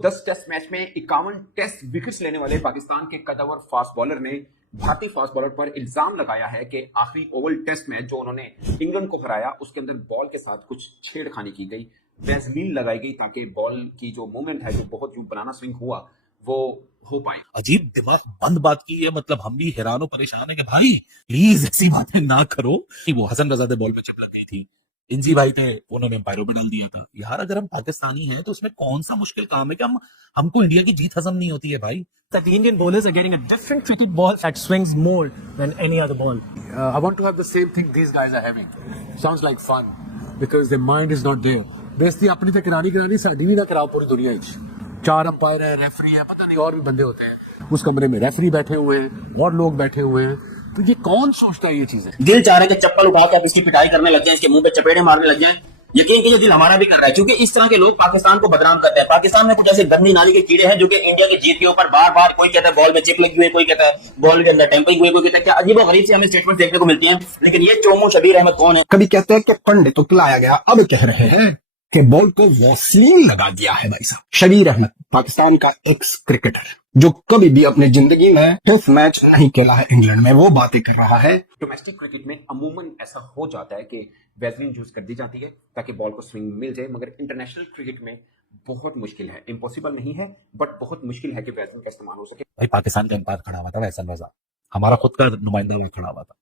10 test match में 51 test wickets लेने वाले पाकिस्तान के कदावर फास्ट बॉलर ने भारतीय फास्ट बॉलर पर इल्जाम लगाया है कि आखिरी ओवल टेस्ट में जो उन्होंने इंग्लैंड को हराया उसके अंदर बॉल के साथ कुछ छेड़खानी की गई, वैसलीन लगाई गई ताकि बॉल की जो मूवमेंट है, जो बहुत जो बनाना स्विंग हुआ, वो हो पाए। अजीब दिमाग बंद बात की है। मतलब हम भी हैरान परेशान है कि भाई प्लीज ऐसी बातें ना करो। वो हसन रजा बॉल पे चिप लग गई थी, इंजी भाई थे, उन्होंने एम्पायरों पे डाल दिया था। यार अगर हम पाकिस्तानी हैं तो उसमें कौन सा मुश्किल काम है कि हमको इंडिया की जीत हजम नहीं होती है भाई। That the Indian bowlers are getting a different cricket ball that swings more than any other ball. I want to have the same thing these guys are having. Sounds like fun because their mind is not there. बेइज्जती अपनी तो करानी साडी भी ना कराओ पूरी दुनिया में। 4 अंपायर है, रेफरी है, पता नहीं और भी बंदे होते हैं उस कमरे में। रेफरी बैठे हुए हैं और लोग बैठे हुए हैं, तो ये कौन सोचता है ये चीजें? दिल चाह रहा है कि चप्पल उठा के आप इसकी पिटाई करने लग जाए, इसके मुंह पे चपेड़े मारने लग जाए। यकीन कीजिए दिल हमारा भी कर रहा है, क्योंकि इस तरह के लोग पाकिस्तान को बदनाम करते हैं। पाकिस्तान में कुछ ऐसे गंदी नाली के कीड़े हैं जो कि इंडिया की जीत के ऊपर बार बार, कोई कहता है बॉल में चिप लगी हुई है, कोई कहता है बॉल के अंदर टेम्परिंग हुई, कोई कहता है क्या अजीब और गरीब से हमें स्टेटमेंट देखने को मिलती है। लेकिन ये चोमू शबीर अहमद कौन है? कभी कहते हैं कि पंडित तो खिलाया गया, अब कह रहे हैं कि बॉल को वैसलीन लगा दिया है। भाई साहब, शबीर अहमद पाकिस्तान का एक्स क्रिकेटर जो कभी भी अपने जिंदगी में टेस्ट मैच नहीं खेला है इंग्लैंड में, वो बातें कर रहा है। डोमेस्टिक क्रिकेट में अमूमन ऐसा हो जाता है कि वैसलीन यूज कर दी जाती है ताकि बॉल को स्विंग मिल जाए, मगर इंटरनेशनल क्रिकेट में बहुत मुश्किल है। इम्पॉसिबल नहीं है, बट बहुत मुश्किल है कि वैसलीन का इस्तेमाल हो सके। भाई पाकिस्तान का एम्पायर खड़ा हुआ था वैसन रजा, हमारा खुद का नुमाइंदा वहां खड़ा हुआ था,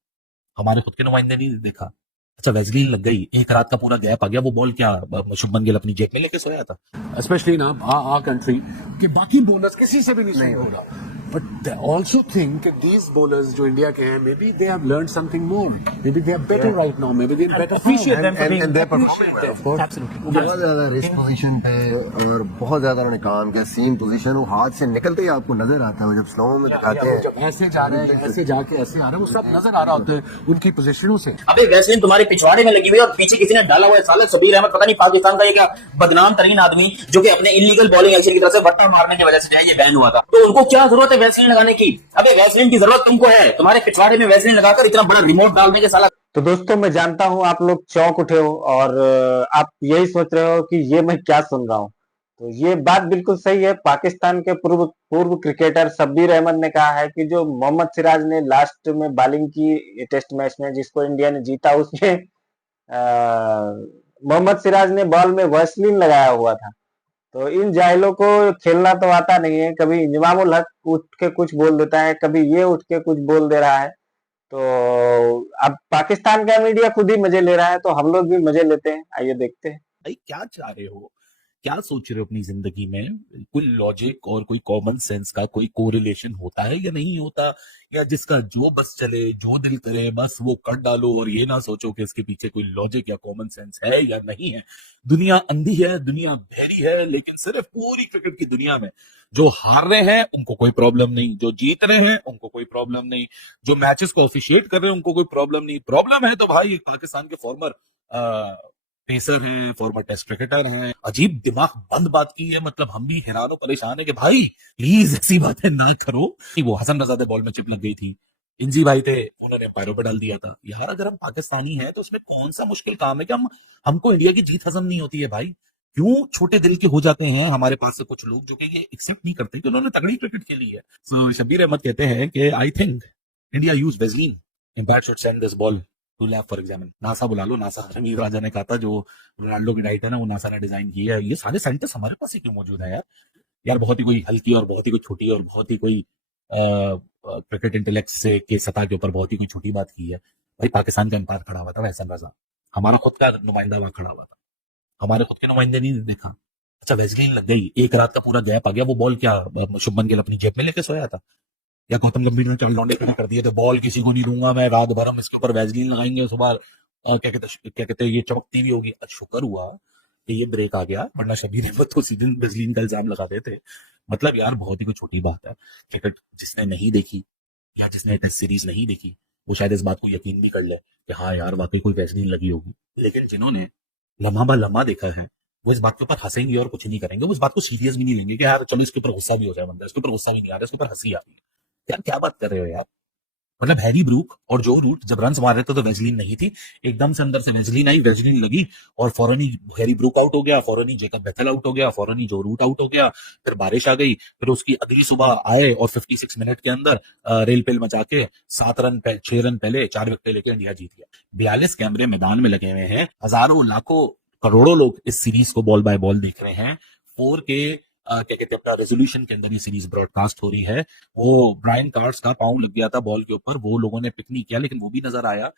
हमारे खुद के नुमाइंदे नहीं देखा। अच्छा वैसलीन लग गई, एक रात का पूरा गैप आ गया, वो बॉल क्या शुभमन गिल अपनी जेब में लेके सोया था? Especially in our country, कि बाकी bowlers किसी से भी नहीं हो रहा। But they also think that these bowlers जो इंडिया के हैं, maybe they have learned something more. Maybe they are better right now. Maybe they are better. Appreciate them for being and they're performing well, of course. Absolutely. बहुत ज्यादा risk position पे और बहुत ज्यादा उन्होंने काम किया। सीम पोजीशन वो हाथ से निकलते ही आपको नजर आता है, वो जब स्लो में दिखाते हैं, जब ऐसे जा रहे हैं, ऐसे जाके ऐसे आ रहे हैं, वो सब नजर आ रहा होता है उनकी पोजीशनों से। अबे वैसलीन तुम्हारे पिछवाड़े में लगी हुई है और पीछे किसी ने डाला हुआ है। साले शबीर अहमद पता नहीं पाकिस्तान का ये क्या बदनाम तरीन आदमी जो कि अपने इलीगल बॉलिंग एक्शन की तरफ से वट्टा मारने की वजह से जो है ये बैन हुआ था। तो उनको क्या जरूरत है वैसलीन लगाने की? अबे वैसलीन की जरूरत तुमको है, तुम्हारे पिछवाड़े में वैसलीन लगाकर इतना बड़ा रिमोट डाल देंगे साला। तो दोस्तों मैं जानता हूं आप लोग चौंक उठे हो और आप यही सोच रहे हो कि ये मैं क्या सुन रहा हूं। तो ये बात बिल्कुल सही है। पाकिस्तान के पूर्व क्रिकेटर शब्बीर अहमद ने कहा है कि जो मोहम्मद सिराज ने लास्ट में बॉलिंग की टेस्ट मैच में जिसको इंडिया ने जीता, उसमें मोहम्मद सिराज ने बॉल में वैसलीन लगाया हुआ था। तो इन जाहिलों को खेलना तो आता नहीं है। कभी इंजमाम उल हक उठ के कुछ बोल देता है, कभी ये उठ के कुछ बोल दे रहा है। तो अब पाकिस्तान का मीडिया खुद ही मजे ले रहा है, तो हम लोग भी मजे लेते हैं। आइए देखते हैं। भाई क्या चाह रहे हो, क्या सोच रहे हो अपनी जिंदगी में? कोई लॉजिक और कोई कॉमन सेंस का कोई कोरिलेशन होता है या नहीं होता? या जिसका जो बस चले, जो दिल करे बस वो कर डालो और ये ना सोचो कि इसके पीछे कोई लॉजिक या कॉमन सेंस है या नहीं है? दुनिया अंधी है, दुनिया बहरी है, लेकिन सिर्फ पूरी क्रिकेट की दुनिया में जो हार रहे हैं उनको कोई प्रॉब्लम नहीं, जो जीत रहे हैं उनको कोई प्रॉब्लम नहीं, जो मैचेस को ऑफिशिएट कर रहे हैं उनको कोई प्रॉब्लम नहीं। प्रॉब्लम है तो भाई पाकिस्तान के फॉर्मर पेसर हैं, फॉर्मर टेस्ट क्रिकेटर हैं। अजीब दिमाग बंद बात की है। मतलब हम भी हैरान परेशान है कि भाई प्लीज ऐसी बातें ना करो। वो हसन रजा बॉल में चिप लग गई थी, इंजी भाई थे, उन्होंने एम्पायरों पे डाल दिया था। यार अगर हम पाकिस्तानी हैं तो उसमें कौन सा मुश्किल काम है कि हमको इंडिया की जीत हजम नहीं होती है भाई? क्यों छोटे दिल के हो जाते हैं हमारे पास से कुछ लोग जो कि ये एक्सेप्ट नहीं करते कि उन्होंने तगड़ी क्रिकेट खेली है। सो शबीर अहमद कहते हैं कि I think India use Vaseline, umpire should send this ball to lab for examine. NASA बुला लो, नासा। रमीज राजा ने कहा था जो रोनाल्डो की डाइट है ना वो नासा ने डिजाइन की है। ये सारे साइंटिस्ट हमारे पास ही क्यों मौजूद है यार? यार बहुत ही कोई हल्की और बहुत ही कोई छोटी और बहुत ही कोई क्रिकेट इंटेलेक्ट से के सतह के ऊपर बहुत ही कोई छोटी बात की है। भाई पाकिस्तान का एम्पायर खड़ा हुआ था वैसन रजा, हमारा खुद का नुमाइंदा वहां खड़ा हुआ था, हमारे खुद के नुमाइंदे नहीं देखा। अच्छा वैसलीन लग गई, एक रात का पूरा गैप आ गया, वो बॉल क्या शुभमन गिल अपनी जेब में लेके सोया था? या गौतम गंभीर ने चल लौंडे खड़े कर दिए थे, बॉल किसी को नहीं दूंगा मैं, रात भर हम इसके ऊपर वैसलीन लगाएंगे, सुबह क्या कहते ये चमकती भी होगी। शुक्र हुआ कि ये ब्रेक आ गया, वरना शबीर अहमद तो उसी दिन वैसलीन का इल्जाम लगा देते। मतलब यार बहुत ही कोई छोटी बात है। क्रिकेट जिसने नहीं देखी या जिसने टेस्ट सीरीज नहीं देखी वो शायद इस बात को यकीन भी कर ले कि हाँ यार वाकई कोई वैसलीन लगी होगी। लेकिन जिन्होंने लम्हा बा लम्हा देखा है वो इस बात के ऊपर हंसेंगे और कुछ नहीं करेंगे। वो इस बात को सीरियस भी नहीं लेंगे कि यार चलो इसके ऊपर गुस्सा भी हो जाए बंदा, इसके ऊपर गुस्सा भी नहीं आ रहा, इसके ऊपर हंसी आ रही है। यार क्या बात कर रहे हो यार? मतलब हैरी ब्रूक और जो रूट जब रन मार रहे थे तो वेजलिन नहीं थी, एकदम से अंदर से वेजलिन आई, वेजलिन लगी और फौरन ही हैरी ब्रूक आउट हो गया, फौरन ही जेकब बेथेल आउट हो गया, फौरन ही जो रूट आउट हो गया, फिर बारिश आ गई, फिर उसकी अगली सुबह आए और 56 मिनट के अंदर रेल पेल मचा के 6 रन पहले 4 विकेट लेके इंडिया जीत गया। 42 कैमरे मैदान में लगे हुए हैं, हजारों लाखों करोड़ों लोग इस सीरीज को बॉल बाय बॉल देख रहे हैं, 4K क्या कहते हैं अपना रेजोल्यूशन के अंदर ये सीरीज ब्रॉडकास्ट हो रही है। वो ब्रायन कार्ड्स का पाँव लग गया था बॉल के ऊपर, वो लोगों ने पिक नहीं किया, लेकिन वो भी नजर आया।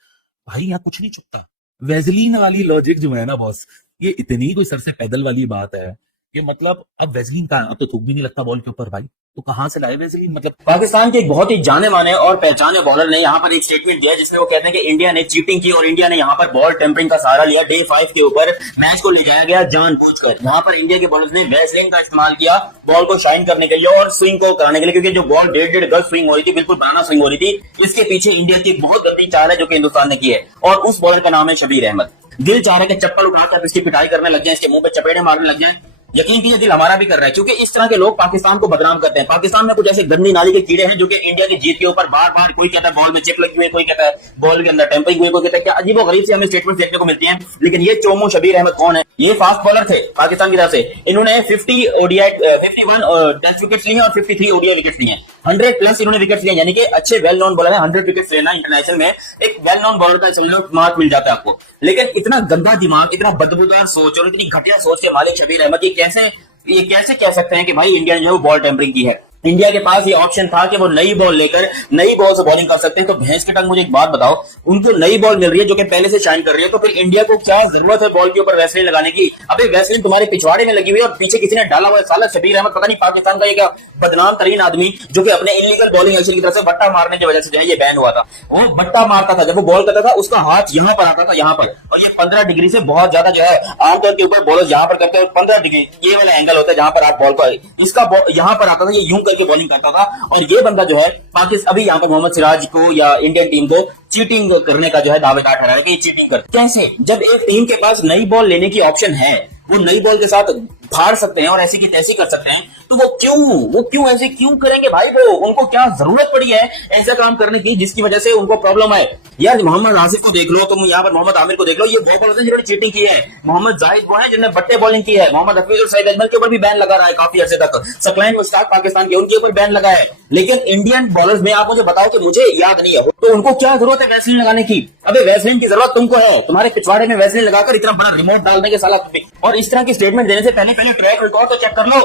भाई यहाँ कुछ नहीं चुकता, वेजलीन वाली लॉजिक जो है ना बॉस, ये इतनी कोई सर से पैदल वाली बात है कि मतलब अब वेजलीन का अब तो थूक भी नहीं लगता बॉल के ऊपर भाई, तो कहां से लाए वेजलीन? मतलब पाकिस्तान के एक बहुत ही जाने माने और पहचाने बॉलर ने यहाँ पर एक स्टेटमेंट दिया जिसमें वो कहते हैं कि इंडिया ने चीटिंग की और इंडिया ने यहाँ पर बॉल टेम्परिंग का सहारा लिया। डे 5 के ऊपर मैच को ले जाया गया जानबूझकर। यहाँ पर इंडिया के बॉलर्स ने वेजलिन का इस्तेमाल किया बॉल को शाइन करने के लिए और स्विंग को कराने के लिए, क्योंकि जो बॉल 1.5 गज स्विंग हो रही थी, बिल्कुल बनाना स्विंग हो रही थी, इसके पीछे इंडिया की बहुत गंदी चाल है जो कि हिंदुस्तान ने की है और उस बॉलर का नाम है शबीर अहमद। दिल चाह रहा है कि चप्पल उठाकर इसकी पिटाई करने लग जाए, इसके मुंह पे चपेड़े मारने लग जाए। यकीन कीजिए दिल हमारा भी कर रहा है, क्योंकि इस तरह के लोग पाकिस्तान को बदनाम करते हैं। पाकिस्तान में कुछ ऐसे गंदी नाली के कीड़े हैं जो कि इंडिया की जीत के ऊपर बार बार, कोई कहता है बॉल में चिप लगी हुई है, कोई कहता है बॉल के अंदर टेम्परिंग हुई, कोई कहता है क्या अजीबो गरीब से हमें स्टेटमेंट देखने को मिलती हैं। लेकिन ये चोमो शबीर अहमद कौन है? ये फास्ट बॉलर थे पाकिस्तान की तरफ से। इन्होंने 51 टेस्ट विकेट लिए और 53 ओडीआई विकेट लिए, 100 प्लस इन्होंने विकेट लिए, यानी कि अच्छे वेल नोन बॉलर है। 100 विकेट लेना इंटरनेशनल में एक वेल नोन बॉलर का मार्क मिल जाता है आपको। लेकिन इतना गंदा दिमाग, इतना बदबूदार सोच और इतनी घटिया सोच के मालिक शबीर अहमद ये कैसे कह सकते हैं कि भाई इंडिया ने जो बॉल टेम्परिंग की है? इंडिया के पास ये ऑप्शन था कि वो नई बॉल लेकर नई बॉल से बॉलिंग कर सकते हैं। तो भैंस के टंग, मुझे एक बात बताओ, उनको नई बॉल मिल रही है जो कि पहले से शाइन कर रही है, तो फिर इंडिया को क्या जरूरत है बॉल के ऊपर वैसलीन लगाने की? अबे वैसलीन तुम्हारे पिछवाड़े में लगी हुई है और पीछे किसी ने डाला हुआ है। साला शबीर अहमद पता नहीं पाकिस्तान का ये क्या बदनाम तरीन आदमी जो कि अपने इलीगल बॉलिंग एक्शन की तरफ से बट्टा मारने की वजह से जो है ये बैन हुआ था। वो बट्टा मारता था, जब वो बॉल करता था उसका हाथ यहाँ पर आता था, यहाँ पर, और ये 15 डिग्री से बहुत ज्यादा जो है आमतौर के ऊपर बॉलर यहाँ पर करते हैं 15 डिग्री, ये वाला एंगल होता है जहां पर आप बॉल को, इसका यहाँ पर आता था, ये यूं करके बॉलिंग करता था। और ये बंदा जो है पाकिस्तान अभी यहाँ पर मोहम्मद सिराज को या इंडियन टीम को चीटिंग करने का जो है दावेदार ठहरा है कि ये चीटिंग करते। कैसे? जब एक टीम के पास नई बॉल लेने की ऑप्शन है, वो नई बॉल के साथ फाड़ सकते हैं और ऐसी की तैसी कर सकते हैं, तो वो क्यों ऐसे क्यों करेंगे भाई? वो उनको क्या जरूरत पड़ी है ऐसा काम करने की जिसकी वजह से उनको प्रॉब्लम है? यार मोहम्मद आसिफ को देख लो, तुम यहाँ पर मोहम्मद आमिर को देख लो, ये वो बॉलर हैं जिन्होंने चीटिंग की है। मोहम्मद जाहिद वो है जिन्होंने बट्टे बॉलिंग की है। मोहम्मद हफीज और सईद अजमल के ऊपर भी बैन लगा रहा है काफी अर्से तक। सकलाइन मुश्ताक पाकिस्तान के, उनके ऊपर बैन लगा है। लेकिन इंडियन बॉलर्स में आप मुझे बताओ कि मुझे याद नहीं है, तो उनको क्या जरूरत है वैसलीन लगाने की? अबे वैसलीन की जरूरत तुमको है, तुम्हारे पिछवाड़े में वैसलीन लगाकर इतना बड़ा रिमोट डाल देंगे साला। और इस तरह की स्टेटमेंट देने से पहले ट्रैक रिकॉर्ड तो चेक कर लो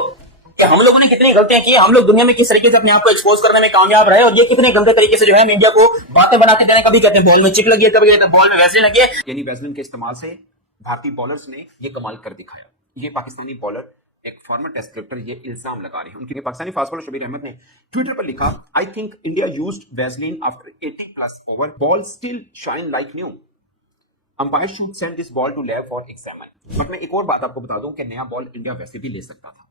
कि हम लोगों ने कितनी गलतियां की, हम लोग दुनिया में किस तरीके से अपने आप को एक्सपोज करने में कामयाब रहे, और ये कितने गंदे तरीके से जो है इंडिया को बातें बना के देने। कभी कहते हैं बॉल में चिप लगी है, कभी कहते हैं बॉल में वैसलीन लगी है। यानी वैसलीन के इस्तेमाल से भारतीय बॉलर्स ने ये कमाल कर दिखाया। ये पाकिस्तानी बॉलर, एक फॉर्मर टेस्ट क्रिकेटर, ये इल्जाम लगा रहे हैं। उनके पाकिस्तानी फास्ट बॉलर शबीर अहमद ने ट्विटर पर लिखा, I think India used Vaseline after 80 plus over, ball still shine like new, umpire should send this ball to lab for examine. But मैं एक और बात आपको बता दूं कि नया बॉल इंडिया वैसे भी ले सकता था,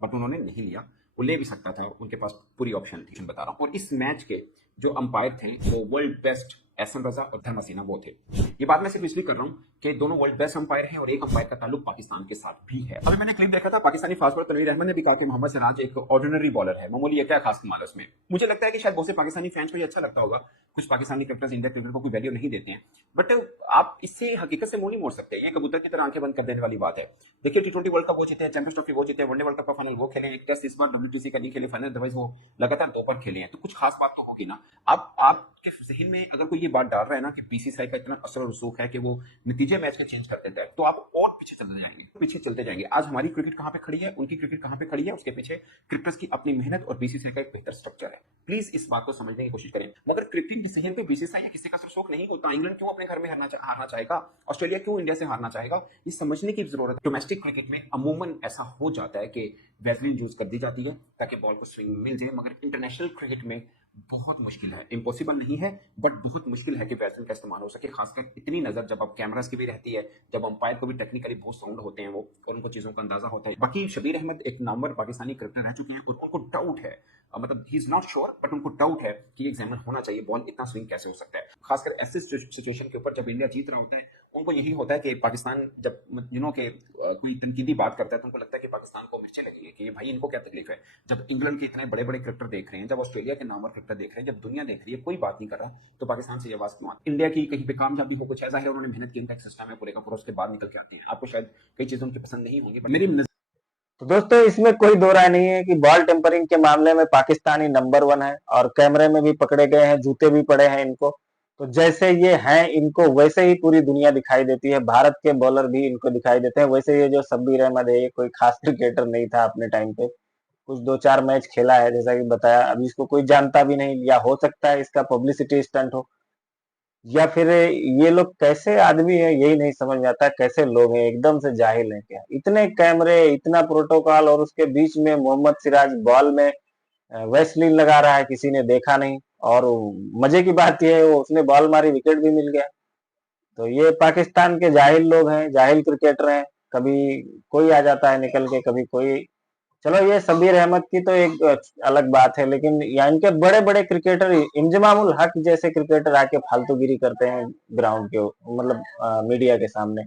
बट उन्होंने नहीं लिया। वो ले भी सकता था, उनके पास पूरी ऑप्शन थी, बता रहा हूं। और इस मैच के जो अंपायर थे वो वर्ल्ड बेस्ट एहसन रजा और धर्मसेना वो थे। ये बात मैं सिर्फ इसलिए कर रहा हूं कि दोनों वर्ल्ड बेस्ट अंपायर हैं और एक अंपायर का ताल्लुक पाकिस्तान के साथ भी है। अभी मैंने क्लिप देखा था, पाकिस्तानी फास्ट बॉलर तनवीर अहमद ने भी कहा कि मोहम्मद सिराज एक ऑर्डिनरी बॉलर है, मामूली है, क्या खास कमाल है उसमें। मुझे लगता है कि शायद बहुत से पाकिस्तानी फैंस को ये अच्छा लगता होगा, कुछ पाकिस्तानी क्रिकेटर्स इंडिया क्रिकेट को कोई वैल्यू नहीं देते हैं, बट आप इससे हकीकत से मुंह नहीं मोड़ सकते। ये कबूतर की तरह आंखें बंद कर देने वाली बात है। देखिए T20 वर्ल्ड कप वो जीते हैं, चैंपियंस ट्रॉफी वो जीते हैं, वनडे वर्ल्ड कप का फाइनल वो खेले, एक टेस्ट इस बार WTC का नहीं खेले फाइनल, अदरवाइज वो लगातार 2 बार खेले हैं, तो कुछ खास बात तो होगी ना। अब आपके जहन में अगर कोई ये बात डाल रहा है ना कि BCCI का इतना असर और रसूख है कि वो नतीजे मैच के चेंज कर देता है, तो आप और पीछे चलते जाएंगे। आज हमारी क्रिकेट कहां पे खड़ी है, उनकी क्रिकेट कहां पे खड़ी है, उसके पीछे क्रिकेटर्स की अपनी मेहनत और BCCI का एक बेहतर स्ट्रक्चर है। प्लीज इस बात को समझने की कोशिश करें। मगर क्रिकेटिंग डिसीजन पे BCCI या किसी का रसूख नहीं होता। इंग्लैंड क्यों अपने घर में हारना चाहेगा, ऑस्ट्रेलिया क्यों इंडिया से हारना चाहेगा, ये समझने की जरूरत है। डोमेस्टिक क्रिकेट में अमूमन ऐसा हो जाता है कि वैसलीन यूज कर दी जाती है ताकि बॉल को स्विंग मिल जाए, मगर इंटरनेशनल क्रिकेट में बहुत मुश्किल है, इम्पॉसिबल नहीं है बट बहुत मुश्किल है कि वैसलीन का इस्तेमाल हो सके। खासकर इतनी नजर जब अब कैमरास की भी रहती है, जब अंपायर को भी टेक्निकली बहुत साउंड होते हैं वो, और उनको चीजों का अंदाजा होता है। बाकी शबीर अहमद एक नामवर पाकिस्तानी क्रिकेटर रह चुके हैं और उनको डाउट है, मतलब he is not sure but उनको डाउट है कि एग्जामिन होना चाहिए, बॉल इतना स्विंग कैसे हो सकता है। खासकर ऐसे सिचुएशन के ऊपर जब इंडिया जीत रहा होता है उनको यही होता है कि पाकिस्तान जब के कोई तनकीदी बात करता है तो उनको लगता है कि पाकिस्तान को मिर्ची लगी है कि भाई इनको क्या तकलीफ है। जब इंग्लैंड के इतने बड़े बड़े क्रिकेटर देख रहे हैं, जब ऑस्ट्रेलिया के नामवर क्रिकेटर देख रहे हैं, जब दुनिया देख रही है, कोई बात नहीं कर रहा, तो पाकिस्तान से ये आवाज क्यों आती? इंडिया की कहीं पे कामयाबी हो, कुछ ऐसा है, उन्होंने मेहनत की, इनका एक सिस्टम है पूरे का पूरा, उसके बाद निकल के आती है। आपको शायद कई चीजें उनकी पसंद नहीं होंगी, मेरी तो दोस्तों इसमें कोई दो राय नहीं है कि बॉल टेम्परिंग के मामले में पाकिस्तानी नंबर 1 है और कैमरे में भी पकड़े गए हैं, जूते भी पड़े हैं इनको। तो जैसे ये हैं इनको वैसे ही पूरी दुनिया दिखाई देती है, भारत के बॉलर भी इनको दिखाई देते हैं। वैसे ये जो शब्बीर अहमद है ये कोई खास क्रिकेटर नहीं था अपने टाइम पे, कुछ 2-4 मैच खेला है जैसा कि बताया, अभी इसको कोई जानता भी नहीं, या हो सकता है इसका पब्लिसिटी स्टंट हो, या फिर ये लोग कैसे आदमी है यही नहीं समझ में आता, कैसे लोग हैं, एकदम से जाहिल हैं क्या। इतने कैमरे, इतना प्रोटोकॉल और उसके बीच में मोहम्मद सिराज बॉल में वैसलीन लगा रहा है, किसी ने देखा नहीं। और मजे की बात यह है वो उसने बॉल मारी, विकेट भी मिल गया। तो ये पाकिस्तान के जाहिल लोग हैं, जाहिल क्रिकेटर हैं, कभी कोई आ जाता है निकल के, कभी कोई। चलो ये शब्बीर अहमद की तो एक अलग बात है, लेकिन यहाँ इनके बड़े बड़े क्रिकेटर, इंजमामुल हक जैसे क्रिकेटर आके फालतूगिरी करते हैं ग्राउंड के, मतलब मीडिया के सामने।